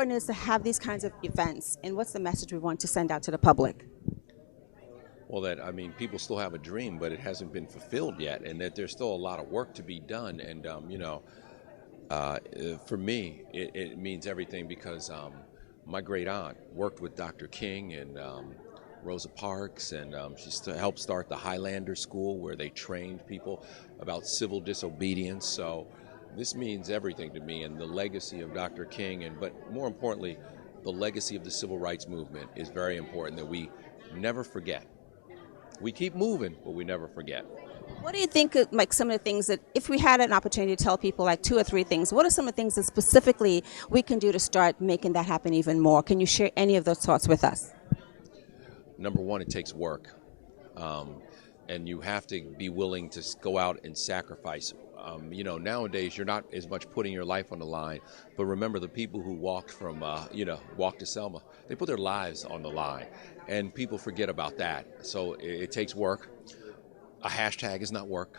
important is to have these kinds of events, and what's the message we want to send out to the public? Well, people still have a dream, but it hasn't been fulfilled yet, and that there's still a lot of work to be done. And for me, it means everything because my great aunt worked with Dr. King and Rosa Parks, and she helped start the Highlander School where they trained people about civil disobedience. So this means everything to me, and the legacy of Dr. King, but more importantly, the legacy of the civil rights movement is very important that we never forget. We keep moving, but we never forget. What do you think, like some of the things that, if we had an opportunity to tell people like 2 or 3 things, what are some of the things that specifically we can do to start making that happen even more? Can you share any of those thoughts with us? Number one, it takes work. And you have to be willing to go out and sacrifice. Nowadays you're not as much putting your life on the line, but remember the people who walked to Selma, they put their lives on the line, and people forget about that. So it takes work. A hashtag is not work.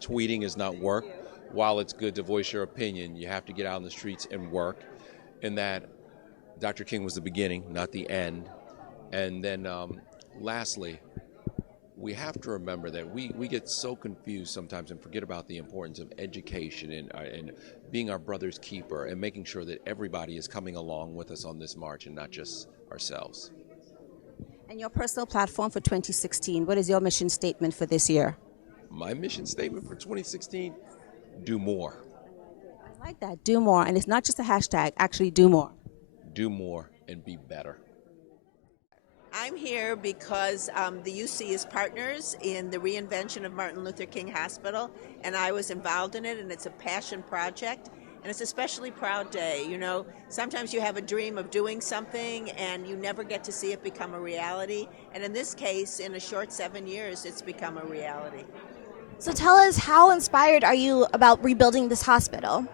Tweeting is not work. While it's good to voice your opinion, you have to get out in the streets and work. And that Dr. King was the beginning, not the end. And then lastly, we have to remember that we get so confused sometimes and forget about the importance of education and being our brother's keeper and making sure that everybody is coming along with us on this march and not just ourselves. And your personal platform for 2016, what is your mission statement for this year? My mission statement for 2016, do more. I like that, do more. And it's not just a hashtag, actually do more. Do more and be better. I'm here because the UC is partners in the reinvention of Martin Luther King Hospital, and I was involved in it, and it's a passion project, and it's an especially proud day. You know, sometimes you have a dream of doing something and you never get to see it become a reality, and in this case, in a short 7 years, it's become a reality. So tell us, how inspired are you about rebuilding this hospital?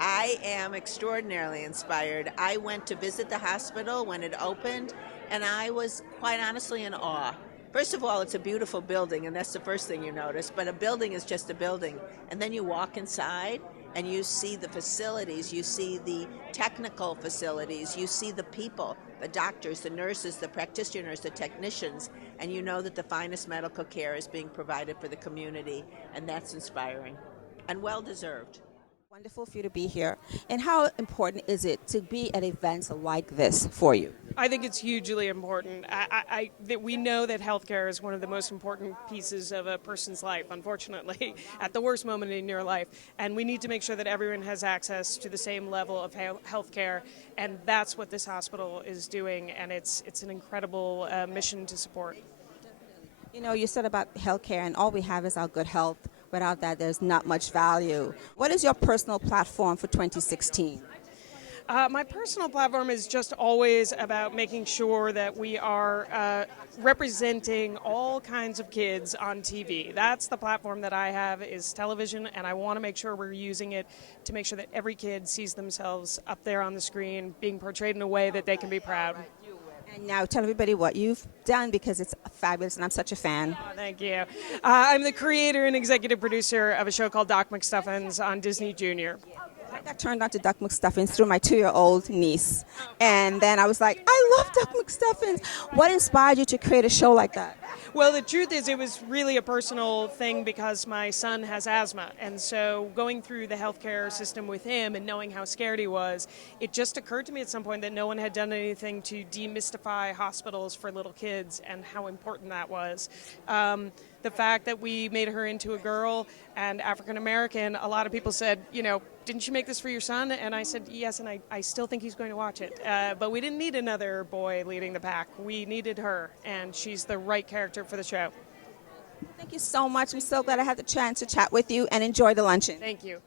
I am extraordinarily inspired. I went to visit the hospital when it opened, and I was quite honestly in awe. First of all, it's a beautiful building, and that's the first thing you notice, but a building is just a building. And then you walk inside, and you see the facilities, you see the technical facilities, you see the people, the doctors, the nurses, the practitioners, the technicians, and you know that the finest medical care is being provided for the community, and that's inspiring and well-deserved. Wonderful for you to be here. And how important is it to be at events like this for you? I think it's hugely important. That we know that healthcare is one of the most important pieces of a person's life, unfortunately, at the worst moment in your life. And we need to make sure that everyone has access to the same level of healthcare, and that's what this hospital is doing, and it's an incredible mission to support. You know, you said about healthcare, and all we have is our good health. Without that, there's not much value. What is your personal platform for 2016? My personal platform is just always about making sure that we are representing all kinds of kids on TV. That's the platform that I have, is television, and I want to make sure we're using it to make sure that every kid sees themselves up there on the screen being portrayed in a way that they can be proud. And now tell everybody what you've done, because it's fabulous and I'm such a fan. Oh, thank you. I'm the creator and executive producer of a show called Doc McStuffins on Disney Junior. I got turned on to Doc McStuffins through my 2-year-old niece. And then I was like, I love Doc McStuffins. What inspired you to create a show like that? Well, the truth is, it was really a personal thing because my son has asthma. And so going through the healthcare system with him and knowing how scared he was, it just occurred to me at some point that no one had done anything to demystify hospitals for little kids and how important that was. The fact that we made her into a girl and African American, a lot of people said, you know, didn't you make this for your son? And I said, yes, and I still think he's going to watch it. But we didn't need another boy leading the pack. We needed her, and she's the right character for the show. Thank you so much. I'm so glad I had the chance to chat with you, and enjoy the luncheon. Thank you.